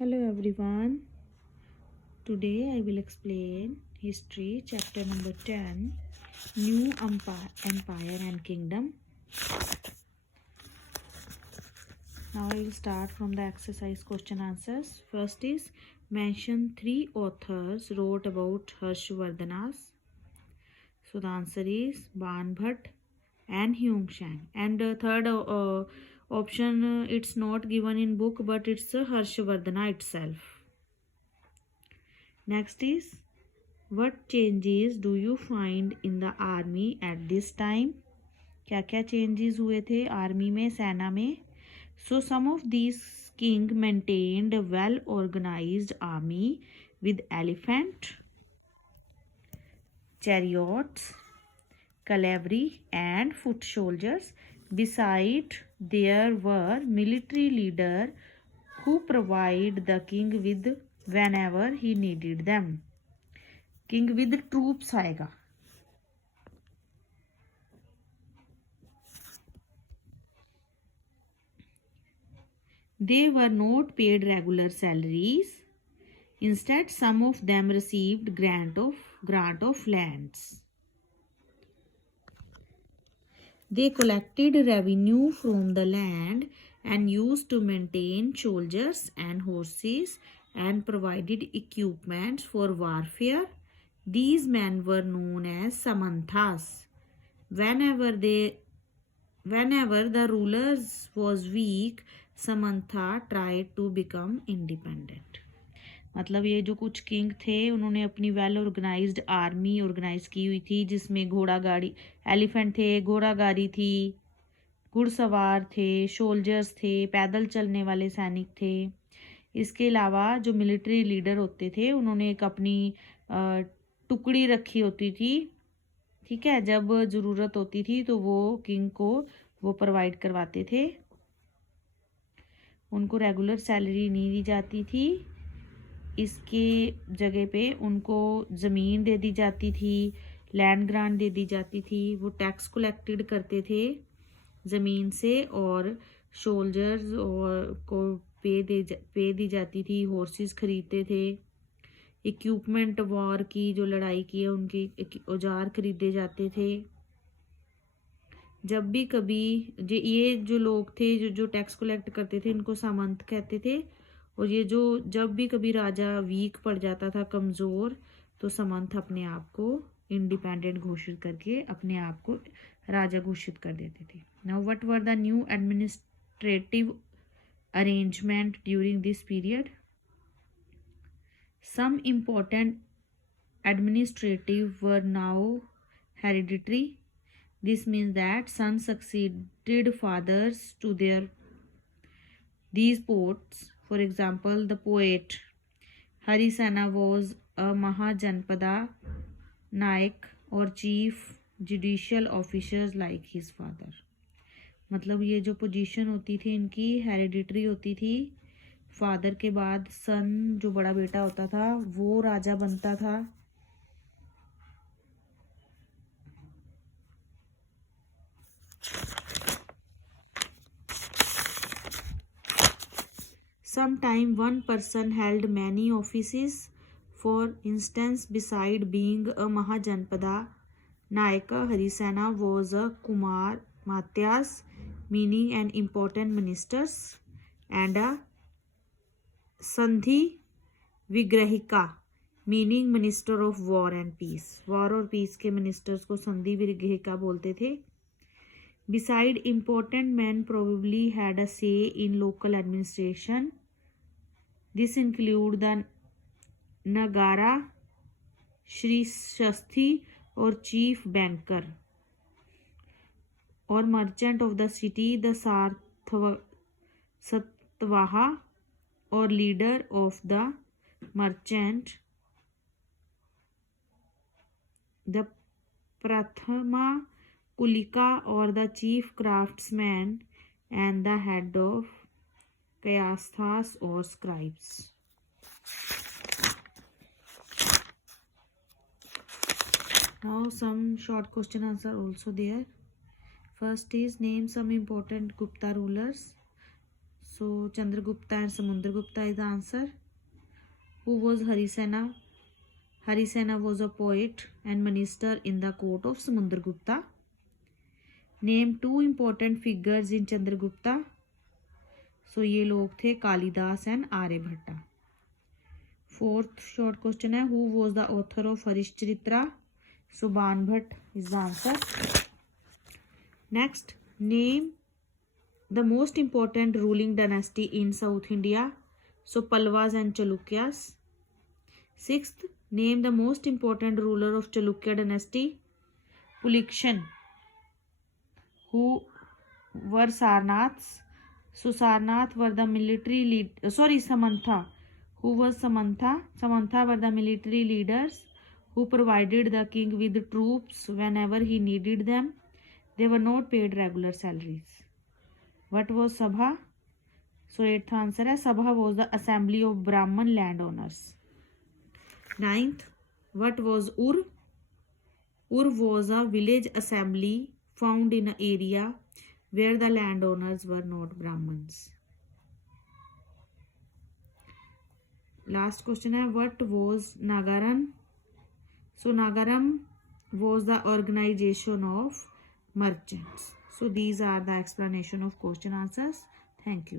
Hello everyone. Today I will explain history chapter number 10, New Empire and Kingdom. Now I will start from the exercise question answers. First is mention 3 authors wrote about Harshvardhanas. So the answer is Ban Bhatt and Hyung Shang. And third option it's not given in book but it's Harshvardhana itself. Next is what changes do you find in the army at this time? क्या क्या changes हुए थे army में, सेना में? So some of these king maintained a well organized army with elephant, chariots, cavalry and foot soldiers. Beside there were military leader who provide the king with whenever he needed them. King with troops आएगा. They were not paid regular salaries. Instead, some of them received grant of lands. They collected revenue from the land and used to maintain soldiers and horses and provided equipment for warfare. These men were known as Samanthas. Whenever the rulers was weak, Samantha tried to become independent. मतलब ये जो कुछ king थे उन्होंने अपनी well organised army organise की हुई थी जिसमें घोड़ा गाड़ी, एलिफेंट थे, घोड़ा गाड़ी थी, घुड़सवार थे, सोल्जर्स थे, पैदल चलने वाले सैनिक थे. इसके अलावा जो मिलिट्री लीडर होते थे उन्होंने एक अपनी टुकड़ी रखी होती थी. ठीक है, जब ज़रूरत होती थी तो वो किंग को वो प्रोवाइड करवाते थे. उनको रेगुलर सैलरी नहीं दी जाती थी. इसके जगह पे उनको ज़मीन दे दी जाती थी, लैंड ग्रांट दे दी जाती थी. वो टैक्स कलेक्टेड करते थे ज़मीन से और सोल्जर्स और को पे दी जाती थी. हॉर्सेस खरीदते थे. इक्विपमेंट वॉर की जो लड़ाई की है उनके औजार खरीदे जाते थे. जब भी कभी ये जो लोग थे जो टैक्स कलेक्ट करते थे इनको सामंत कहते थे. और ये जो जब भी कभी राजा वीक पड़ जाता था, कमज़ोर, तो सामंत अपने आप को इंडिपेंडेंट घोषित करके अपने आप को राजा घोषित कर देते थे. Now what were the new administrative arrangement during this period? Some important administrative were now hereditary. This means that sons succeeded fathers to these posts. For example, the poet Harisena was a Mahajanpada Naik or chief judicial officers like his father. मतलब ये जो position होती थी इनकी hereditary होती थी. Father के बाद सन जो बड़ा बेटा होता था वो राजा बनता था. Sometime one person held many offices. For instance, beside being a Mahajanpada Nayaka, Harisena was a Kumar Matyas, meaning an important ministers, and a Sandhi Vigrahika, meaning minister of war and peace. War और peace के ministers को संधि विग्रहिका बोलते थे. Besides important man probably had a say in local administration. This include the Nagarashreshthi और chief banker और merchant of the city, the Sarthavaha और leader of the merchant, the prathama kulika or the chief craftsman, and the head of kayasthas or scribes. Now some short question answer also there. First is name some important Gupta rulers. So Chandragupta and Samundragupta is the answer. Who was Harisena? Harisena was a poet and minister in the court of Samundragupta. Name two important figures in Chandragupta. So ये लोग थे Kalidasa and Aryabhatta. Fourth short question है, who was the author of Harshacharita? So Banabhatta is the answer. Next, name the most important ruling dynasty in south India. So Pallavas and Chalukyas. Sixth, name the most important ruler of Chalukya dynasty. Pulikshan. Who were Sarnaths? So Sarnath were the military lead. Samantha. Who was Samantha? Samantha were the military leaders who provided the king with troops whenever he needed them. They were not paid regular salaries. What was Sabha? So eighth answer है, Sabha was the assembly of Brahman landowners. Ninth, what was Ur? Ur was a village assembly found in an area where the landowners were not Brahmins. Last question है, what was Nagaram? So Nagaram was the organization of merchants. So these are the explanation of question answers. Thank you.